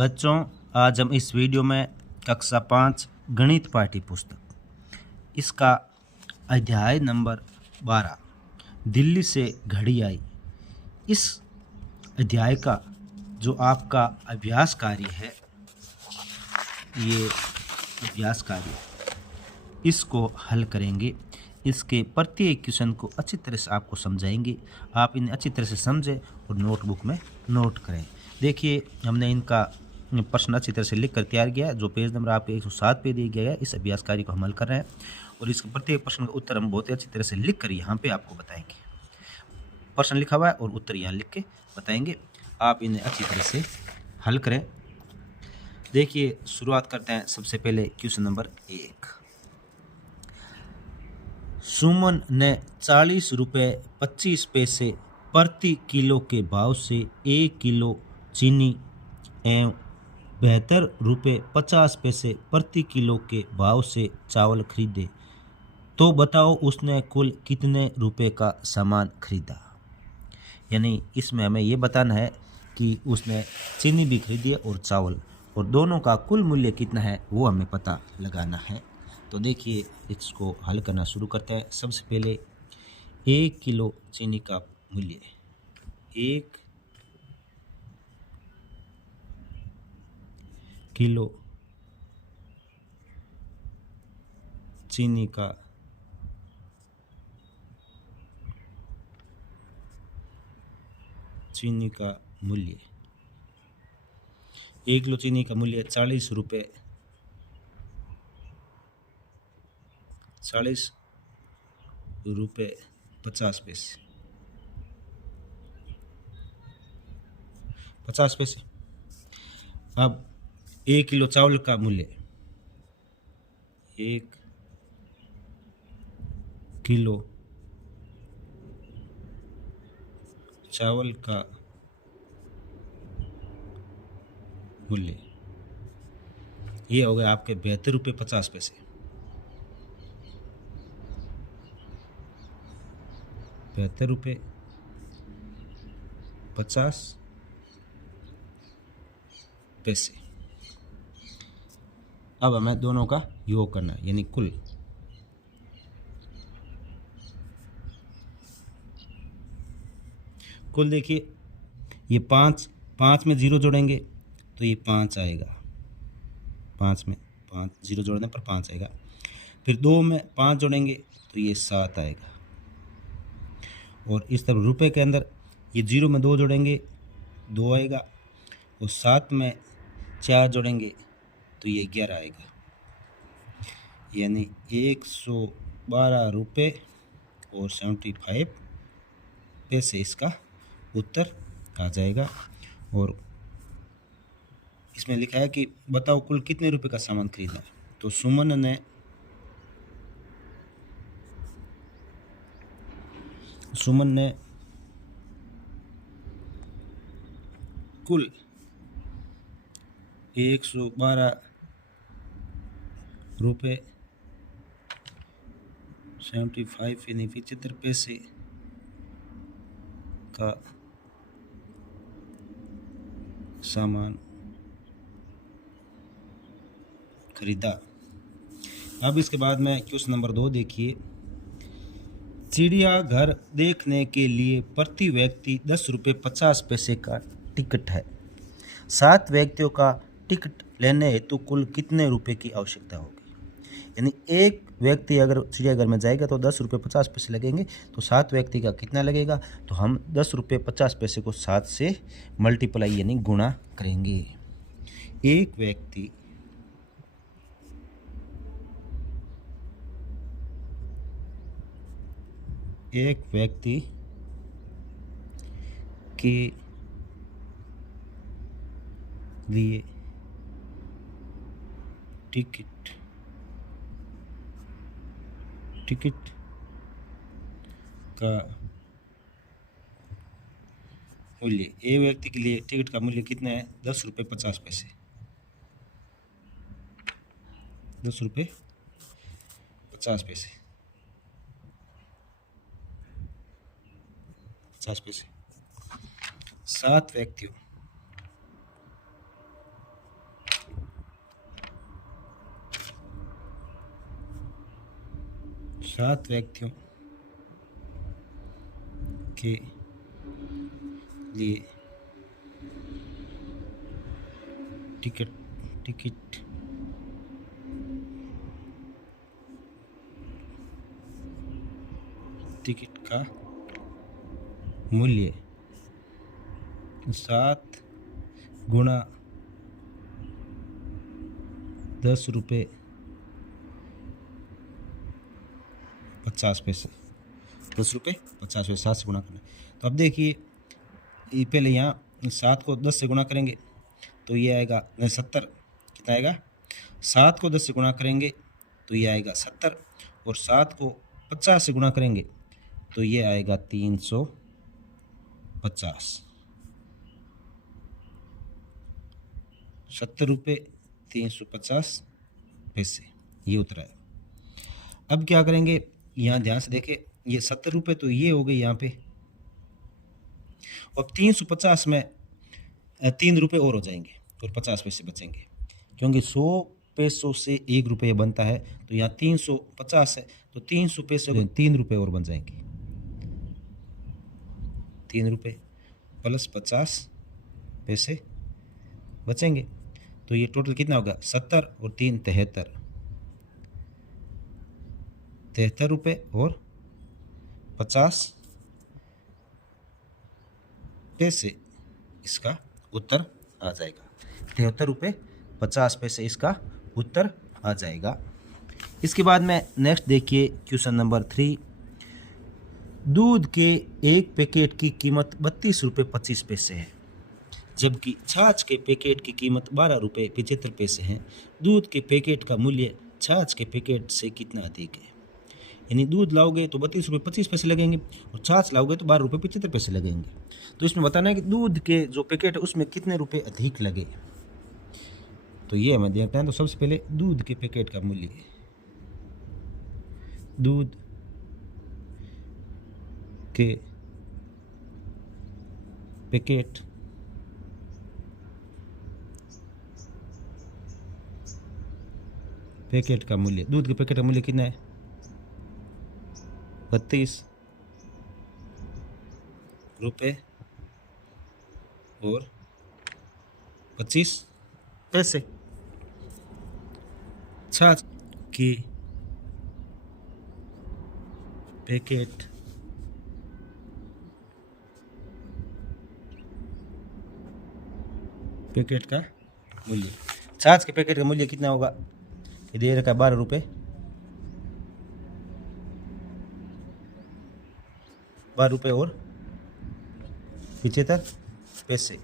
बच्चों, आज हम इस वीडियो में कक्षा 5 गणित पाठ्य पुस्तक इसका अध्याय नंबर 12 दिल्ली से घड़ी आई, इस अध्याय का जो आपका अभ्यास कार्य है, ये अभ्यास कार्य इसको हल करेंगे। इसके प्रत्येक क्वेश्चन को अच्छी तरह से आपको समझाएंगे। आप इन्हें अच्छी तरह से समझें और नोटबुक में नोट करें। देखिए, हमने इनका प्रश्न अच्छी तरह से लिख कर तैयार किया है। जो पेज नंबर आपके 107 पे दिया गया है, इस अभ्यास कार्य को हम हल कर रहे हैं और इसके प्रत्येक प्रश्न का उत्तर हम बहुत ही अच्छी तरह से लिख कर यहाँ पे आपको बताएंगे। प्रश्न लिखा हुआ है और उत्तर यहाँ लिख के बताएंगे। आप इन्हें अच्छी तरह से हल करें। देखिए, शुरुआत करते हैं। सबसे पहले क्वेश्चन नंबर 1। सुमन ने 40 रुपये 25 पैसे प्रति किलो के भाव से 1 किलो चीनी एवं 72 रुपये 50 पैसे प्रति किलो के भाव से चावल खरीदे, तो बताओ उसने कुल कितने रुपए का सामान खरीदा। यानी इसमें हमें ये बताना है कि उसने चीनी भी खरीदी है और चावल, और दोनों का कुल मूल्य कितना है वो हमें पता लगाना है। तो देखिए, इसको हल करना शुरू करते हैं। सबसे पहले 1 किलो चीनी का मूल्य, 1 किलो चीनी का मूल्य, 1 किलो चीनी का मूल्य 40 रुपये 50 पैसे 50 पैसे। अब 1 किलो चावल का मूल्य, 1 किलो चावल का मूल्य, ये हो गया आपके 72 रुपये 50 पैसे। 72 रुपये 50 पैसे। अब हमें दोनों का योग करना है, यानी कुल। कुल देखिए, ये 5 में 0 जोड़ेंगे तो ये 5 आएगा। 5 में 5 0 जोड़ने पर 5 आएगा। फिर 2 में 5 जोड़ेंगे तो ये 7 आएगा। और इस तरफ रुपए के अंदर ये 0 में 2 जोड़ेंगे 2 आएगा, और 7 में 4 जोड़ेंगे तो ये 11 आएगा। यानी 112 रुपये और 75 पैसे इसका उत्तर आ जाएगा। और इसमें लिखा है कि बताओ कुल कितने रुपए का सामान खरीदा। तो सुमन ने कुल 112 रुपये 75 यानी 75 पैसे का सामान खरीदा। अब इसके बाद में क्वेश्चन नंबर 2 देखिए। चिड़ियाघर देखने के लिए प्रति व्यक्ति 10 रुपये 50 पैसे का टिकट है। 7 व्यक्तियों का टिकट लेने हेतु कुल कितने रुपए की आवश्यकता होगी। यानी एक व्यक्ति अगर चिड़ियाघर में जाएगा तो 10 रुपये 50 पैसे लगेंगे, तो 7 व्यक्ति का कितना लगेगा। तो हम 10 रुपये 50 पैसे को 7 से मल्टीप्लाई यानी गुणा करेंगे। एक व्यक्ति के लिए टिकट का मूल्य, एक व्यक्ति के लिए टिकट का मूल्य कितना है। 10 रुपये 50 पैसे। 10 रुपये 50 पैसे 50 पैसे। 7 व्यक्तियों 7 व्यक्तियों के लिए टिकट का मूल्य 7 गुणा 10 रुपये 50 पैसे, 10 रुपये 50 पैसे 7 से गुणा करना। तो अब देखिए ये पहले यहाँ 7 को 10 से गुणा करेंगे तो ये आएगा 70। कितना आएगा? 7 को 10 से गुणा करेंगे तो ये आएगा 70 और 7 को 50 से गुणा करेंगे तो ये आएगा 350। 70 रुपये 350 पैसे, ये उत्तर है। अब क्या करेंगे, यहाँ ध्यान से देखें, ये 70 रुपये तो ये हो गए यहाँ पे, और 350 में 3 रुपये और हो जाएंगे और 50 पैसे बचेंगे, क्योंकि 100 पैसों से 1 रुपये बनता है। तो यहाँ 350 है तो 300 पैसे 3 रुपये और बन जाएंगे। 3 रुपये प्लस 50 पैसे बचेंगे। तो ये टोटल कितना होगा? 70 और 3 73, 73 रुपये और 50 पैसे इसका उत्तर आ जाएगा। 73 रुपये 50 पैसे इसका उत्तर आ जाएगा। इसके बाद में नेक्स्ट देखिए क्वेश्चन नंबर 3। दूध के एक पैकेट की कीमत 32 रुपये 25 पैसे है, जबकि छाछ के पैकेट की कीमत 12 रुपये 75 पैसे है। दूध के पैकेट का मूल्य छाछ के पैकेट से कितना अधिक है? यानी दूध लाओगे तो 32 रुपये 25 पैसे लगेंगे और छाछ लाओगे तो 12 रुपये 75 पैसे लगेंगे। तो इसमें बताना है कि दूध के जो पैकेट है उसमें कितने रुपए अधिक लगे। तो ये हमें देखना है। तो सबसे पहले दूध के पैकेट का मूल्य, दूध के पैकेट का मूल्य, दूध के पैकेट का मूल्य कितना है? 32 रुपये और 25 पैसे। छाछ की पैकेट का मूल्य, छाछ के पैकेट का मूल्य कितना होगा? ये दे रखा है 12 रुपये 12 रुपये और 75 पैसे,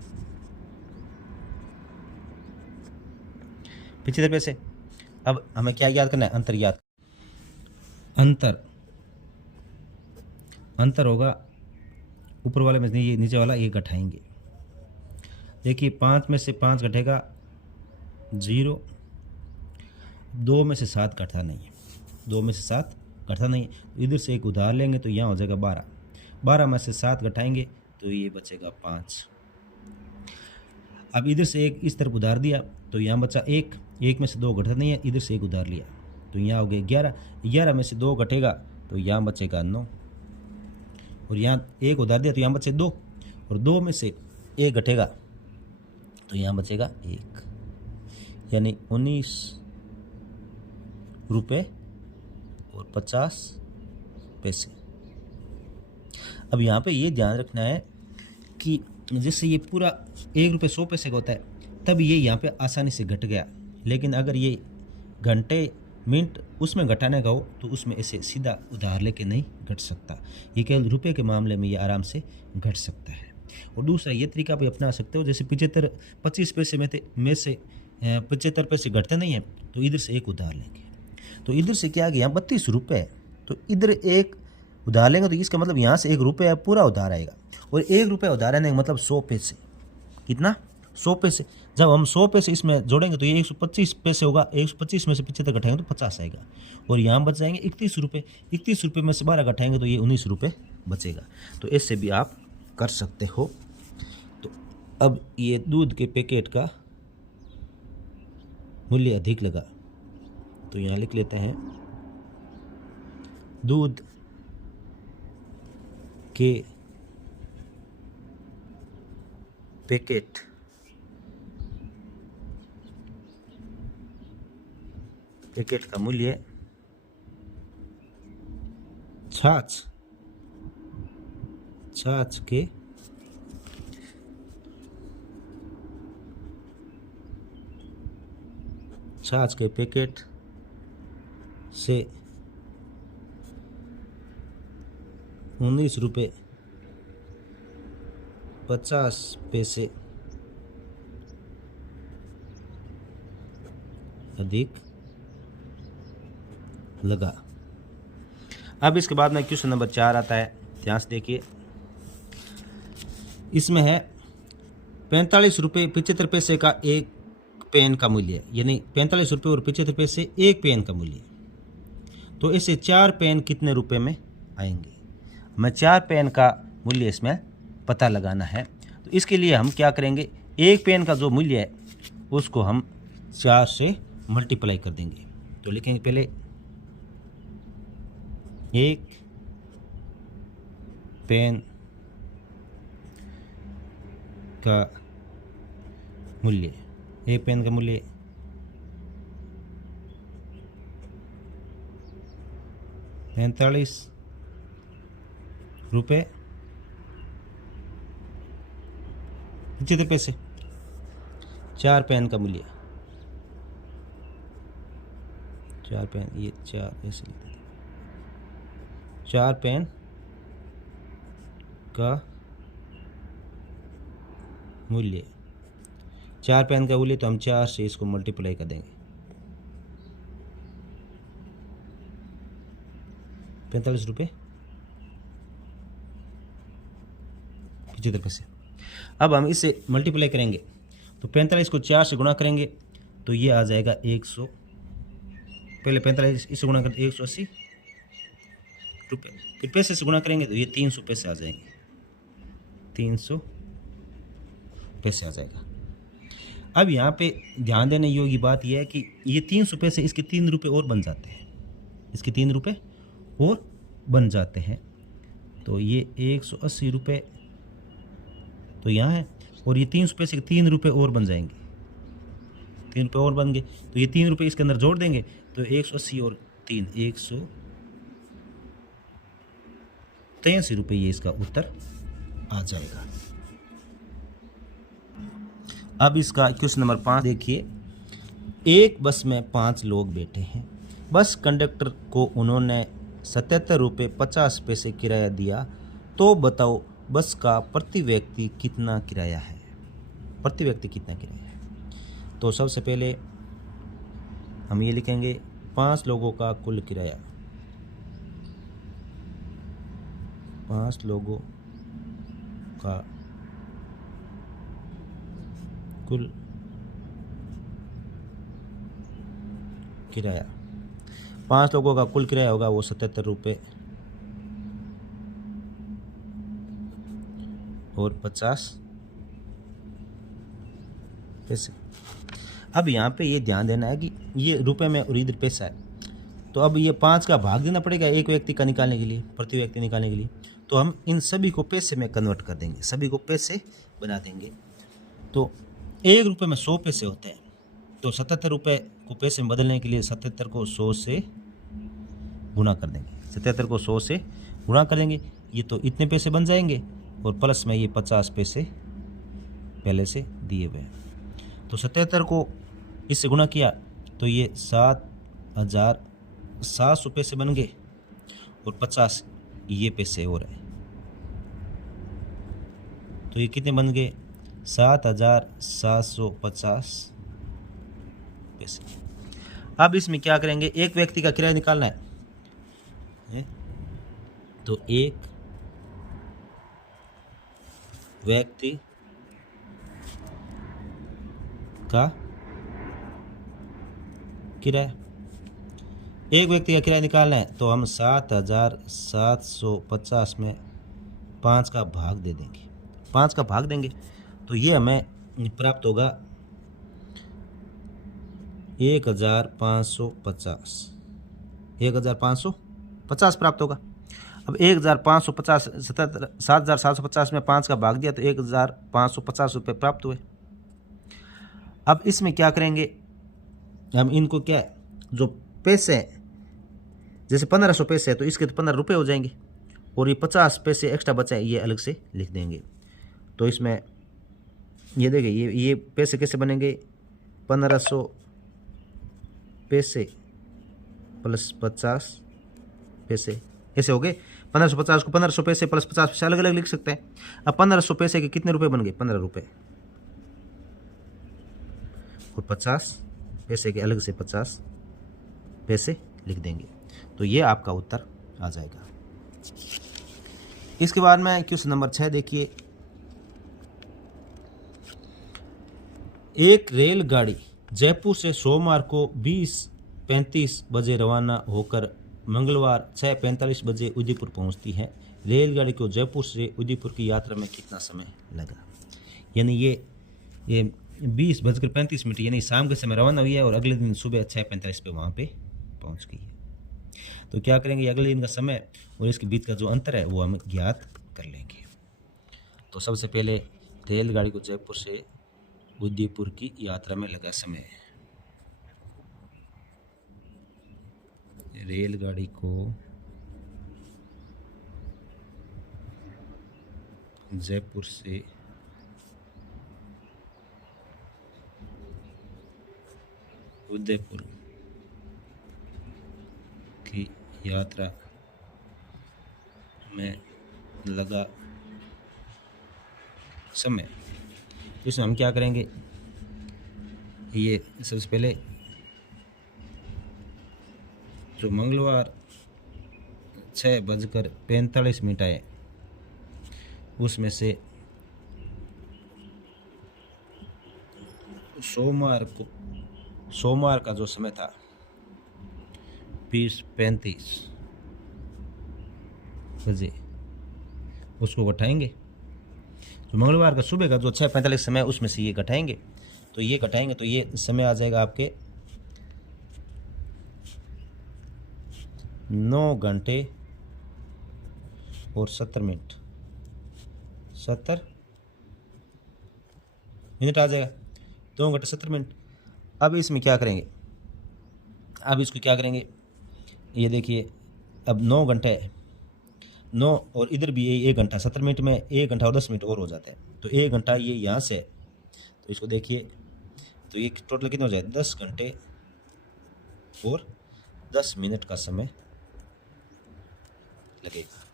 75 पैसे। अब हमें क्या याद करना है? अंतर याद। अंतर होगा ऊपर वाले में ये नीचे वाला ये घटाएंगे। देखिए 5 में से 5 घटेगा 0, 2 में से 7 घटता नहीं है, 2 में से 7 घटता नहीं है। तो इधर से एक उधार लेंगे तो यहाँ हो जाएगा 12, 12 में से 7 घटाएंगे तो ये बचेगा 5। अब इधर से एक इस तरफ उधार दिया तो यहाँ बचा 1, 1 में से 2 घटता नहीं है, इधर से एक उधार लिया तो यहाँ हो गया 11, 11 में से 2 घटेगा तो यहाँ बचेगा 9, और यहाँ एक उधार दिया तो यहाँ बचे 2, और 2 में से 1 घटेगा तो यहाँ बचेगा 1, यानी 19 रुपये और 50 पैसे। अब यहाँ पे ये ध्यान रखना है कि जैसे ये पूरा 1 रुपये 100 पैसे का होता है तब ये यहाँ पे आसानी से घट गया, लेकिन अगर ये घंटे मिनट उसमें घटाने का हो तो उसमें ऐसे सीधा उधार लेके नहीं घट सकता। ये केवल रुपये के मामले में ये आराम से घट सकता है। और दूसरा ये तरीका भी अपना सकते हो, जैसे 25 पैसे में से 75 पैसे घटते नहीं हैं तो इधर से एक उधार लेंगे। तो इधर से क्या आ गया? 32 रुपये, तो इधर एक उधार लेंगे तो इसका मतलब यहाँ से 1 रुपये पूरा उधार आएगा, और 1 रुपये उधार आने का मतलब 100 पैसे। कितना? 100 पैसे। जब हम 100 पैसे इसमें जोड़ेंगे तो ये 125 पैसे होगा, 125 में से 75 घटाएंगे तो 50 आएगा, और यहाँ बच जाएंगे 31 रुपये। 31 रुपये में से 12 घटाएंगे तो ये 19 रुपये बचेगा। तो ऐसे भी आप कर सकते हो। तो अब ये दूध के पैकेट का मूल्य अधिक लगा तो यहाँ लिख लेते हैं दूध के पैकेट का मूल्य छाछ के पैकेट से 19 रुपये 50 पैसे अधिक लगा। अब इसके बाद में क्वेश्चन नंबर 4 आता है, ध्यान से देखिए। इसमें है 45 रुपये 75 पैसे का एक पेन का मूल्य, यानी 45 रुपये और 75 पैसे एक पेन का मूल्य। तो ऐसे 4 पेन कितने रुपए में आएंगे? हमें 4 पेन का मूल्य इसमें पता लगाना है। तो इसके लिए हम क्या करेंगे, एक पेन का जो मूल्य है उसको हम 4 से मल्टीप्लाई कर देंगे। तो लिखेंगे पहले एक पेन का मूल्य, एक पेन का मूल्य 45 रुपये 75 पैसे। 4 पेन का मूल्य, 4 पेन, ये 4 ऐसे लिखते हैं, 4 पेन का मूल्य, 4 पेन का मूल्य, तो हम 4 से इसको मल्टीप्लाई कर देंगे। 45 रुपये 75 पैसे। अब हम इसे मल्टीप्लाई करेंगे, तो 45 को 4 से गुणा करेंगे तो ये आ जाएगा 100, पहले 45 इसे गुणा करते 180 रुपये, फिर पैसे से गुणा करेंगे तो ये 300 पैसे आ जाएंगे, 300 पैसे आ जाएगा। अब यहाँ पे ध्यान देने योग्य बात यह है कि ये 300 पैसे इसके 3 रुपये और बन जाते हैं, इसके 3 रुपये और बन जाते हैं। तो ये 180 रुपये तो यहाँ है, और ये 300 पैसे के 3 रुपये और बन जाएंगे, 3 रुपये और बन गए। तो ये 3 रुपये इसके अंदर जोड़ देंगे तो 180 और 3 183 रुपये, ये इसका उत्तर आ जाएगा। अब इसका क्वेश्चन नंबर 5 देखिए। एक बस में 5 लोग बैठे हैं। बस कंडक्टर को उन्होंने 77 रुपये 50 पैसे किराया दिया, तो बताओ बस का प्रति व्यक्ति कितना किराया है? प्रति व्यक्ति कितना किराया है? तो सबसे पहले हम ये लिखेंगे 5 लोगों का कुल किराया, 5 लोगों का कुल किराया, 5 लोगों का कुल किराया होगा वो 77 रुपये और 50 पैसे। अब यहाँ पे ये ध्यान देना है कि ये रुपए में और इधर पैसा है, तो अब ये 5 का भाग देना पड़ेगा एक व्यक्ति का निकालने के लिए, प्रति व्यक्ति निकालने के लिए। तो हम इन सभी को पैसे में कन्वर्ट कर देंगे, सभी को पैसे बना देंगे। तो 1 रुपये में 100 पैसे होते हैं, तो 77 रुपये को पैसे में बदलने के लिए 77 को 100 से गुणा कर देंगे, 77 को 100 से गुणा कर देंगे, ये तो इतने पैसे बन जाएंगे, और प्लस में ये 50 पैसे पहले से दिए हुए हैं। तो 77 को इससे गुणा किया तो ये 7,700 पैसे बन गए, और 50 ये पैसे और है, तो ये कितने बन गए? 7,750 पैसे। अब इसमें क्या करेंगे, एक व्यक्ति का किराया निकालना है, तो एक व्यक्ति का किराया, एक व्यक्ति का किराया निकालना है, तो हम 7,750 में 5 का भाग दे देंगे, 5 का भाग देंगे तो ये हमें प्राप्त होगा 1,550, 1,550 50 प्राप्त होगा। अब 1550 7,750 में 5 का भाग दिया तो 1,550 रुपये प्राप्त हुए। अब इसमें क्या करेंगे हम, इनको क्या जो पैसे हैं, जैसे 1500 पैसे है तो इसके तो 15 रुपये हो जाएंगे, और ये 50 पैसे एक्स्ट्रा बचा है ये अलग से लिख देंगे। तो इसमें ये देखिए ये पैसे कैसे बनेंगे, 1500 पैसे प्लस 50 पैसे, ऐसे हो गए। 1550 को 1500 पैसे प्लस 50 पैसे अलग अलग लिख सकते हैं। अब 1500 पैसे के कितने रुपए बन गए, 15 रुपये, और 50 पैसे के अलग से 50 पैसे लिख देंगे। तो ये आपका उत्तर आ जाएगा। इसके बाद में क्वेश्चन नंबर 6 देखिए, एक रेलगाड़ी जयपुर से सोमवार को 20:35 बजे रवाना होकर मंगलवार 6:45 बजे उदयपुर पहुंचती है। रेलगाड़ी को जयपुर से उदयपुर की यात्रा में कितना समय लगा। यानी ये 20:35 यानी शाम के समय रवाना हुई है और अगले दिन सुबह 6:45 पे वहाँ पे पहुँच गई है। तो क्या करेंगे, अगले दिन का समय और इसके बीच का जो अंतर है वो हम ज्ञात कर लेंगे। तो सबसे पहले रेलगाड़ी को जयपुर से उदयपुर की यात्रा में लगा समय, रेलगाड़ी को जयपुर से उदयपुर की यात्रा में लगा समय। तो इसमें हम क्या करेंगे, ये सबसे पहले जो मंगलवार 6:45 आए उसमें से सोमवार का जो समय था 20:35 बजे उसको घटाएंगे। तो मंगलवार का सुबह का जो 6:45 समय उसमें से ये घटाएंगे, तो ये घटाएंगे तो ये समय आ जाएगा आपके 9 घंटे और 70 मिनट, 70 मिनट आ जाएगा, 2 घंटे 70 मिनट। अब इसमें क्या करेंगे, अब इसको क्या करेंगे, ये देखिए अब 9 घंटे है, 9 और इधर भी ये 1 घंटा 70 मिनट में 1 घंटा और 10 मिनट और हो जाता है। तो 1 घंटा ये यहाँ से है, तो इसको देखिए तो ये टोटल कितना हो जाए, 10 घंटे और 10 मिनट का समय लगेगा।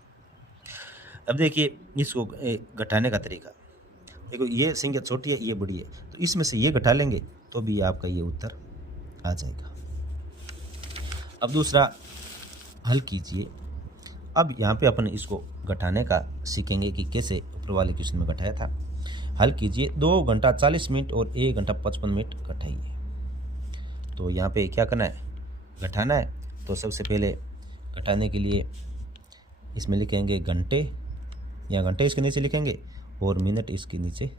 अब देखिए इसको घटाने का तरीका, देखो ये संख्या छोटी है ये बड़ी है, तो इसमें से ये घटा लेंगे तो भी आपका ये उत्तर आ जाएगा। अब दूसरा हल कीजिए। अब यहाँ पे अपन इसको घटाने का सीखेंगे कि कैसे ऊपर वाले क्वेश्चन में घटाया था। हल कीजिए, 2 घंटा 40 मिनट और 1 घंटा 55 मिनट घटाइए। तो यहाँ पे क्या करना है, घटाना है। तो सबसे पहले घटाने के लिए इसमें लिखेंगे घंटे, या घंटे इसके नीचे लिखेंगे और मिनट इसके नीचे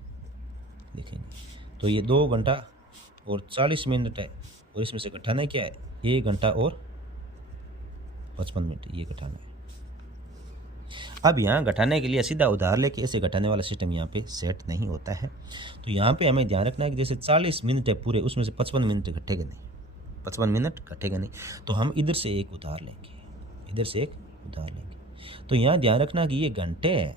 लिखेंगे। तो ये 2 घंटा और 40 मिनट है और इसमें से घटाना क्या है, 1 घंटा और 55 मिनट ये घटाना है। अब यहाँ घटाने के लिए सीधा उधार लेके ऐसे घटाने वाला सिस्टम यहाँ पे सेट नहीं होता है। तो यहाँ पे हमें ध्यान रखना है कि जैसे 40 मिनट है पूरे, उसमें से 55 मिनट घटेगा नहीं, 55 मिनट घटेगा नहीं। तो हम इधर से एक उधार लेंगे, इधर से एक उधार लेंगे। तो यहाँ ध्यान रखना कि ये घंटे है,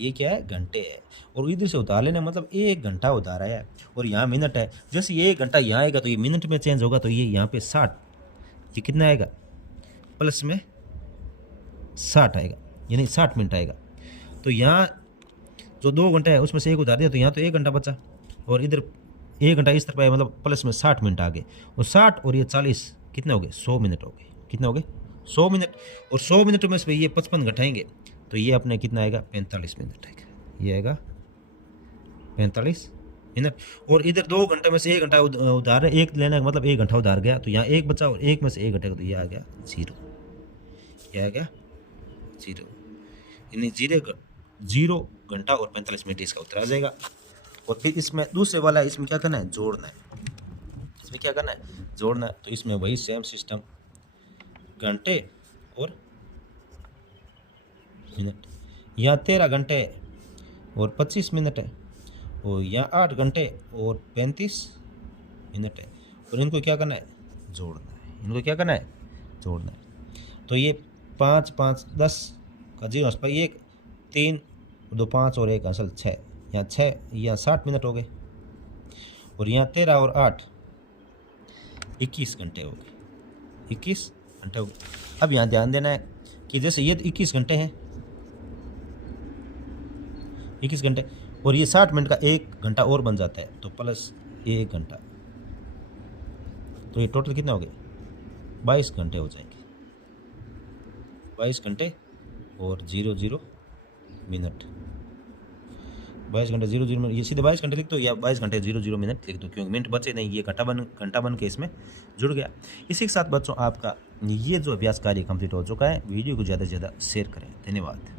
ये क्या है, घंटे है, और इधर से उधार लेना मतलब 1 घंटा उधार आया है और यहाँ मिनट है। जैसे ये 1 घंटा यहाँ आएगा तो ये मिनट में चेंज होगा, तो ये यहाँ पे 60, ये कितना आएगा, प्लस में 60 आएगा, यानी 60 मिनट आएगा। तो यहाँ जो 2 घंटे है उसमें से एक उधार दिया, तो यहाँ तो 1 घंटा बचा और इधर 1 घंटा इस तरफ आया, मतलब प्लस में 60 मिनट आ गए। और 60 और ये 40 कितने हो गए, 100 मिनट हो गए। कितने हो गए, 100 मिनट। और 100 मिनट में से ये 55 घटाएंगे तो ये अपने कितना आएगा, 45 मिनट आएगा। ये आएगा 45 मिनट। और इधर 2 घंटे में से 1 घंटा उधार है, एक लेने का मतलब 1 घंटा उधार गया, तो यहाँ 1 बचा और 1 में से 1 घटेगा तो ये आ गया 0, ये आ गया 0, यानी 0 घंटा और 45 मिनट इसका उत्तर आ जाएगा। और फिर इसमें दूसरे वाला, इसमें क्या करना है, जोड़ना है। इसमें क्या करना है, जोड़ना है। तो इसमें वही सेम सिस्टम, घंटे और मिनट। यहाँ 13 घंटे और 25 मिनट है, और यहाँ 8 घंटे और 35 मिनट है। और इनको क्या करना है, जोड़ना है। इनको क्या करना है, जोड़ना है। तो ये 5 5 10 का 0 पर 1 3 2 5 और 1 असल 6, यहाँ 6, यहाँ 60 मिनट हो गए। और यहाँ 13 और 8 21 घंटे हो गए, 21 घंटे हो गए। अब यहाँ ध्यान देना है कि जैसे ये 21 घंटे हैं, 21 घंटे, और ये 60 मिनट का 1 घंटा और बन जाता है, तो प्लस 1 घंटा, तो ये टोटल कितना हो गया, 22 घंटे हो जाएंगे। 22 घंटे और 00 मिनट, 22 घंटे 00 मिनट। ये सीधे 22 घंटे लिख दो या 22 घंटे 00 मिनट लिख दो, क्योंकि मिनट बचे नहीं, ये घंटा बन के इसमें जुड़ गया। इसी के साथ बच्चों आपका ये जो अभ्यास कार्य कंप्लीट हो चुका है। वीडियो को ज़्यादा से ज़्यादा शेयर करें। धन्यवाद।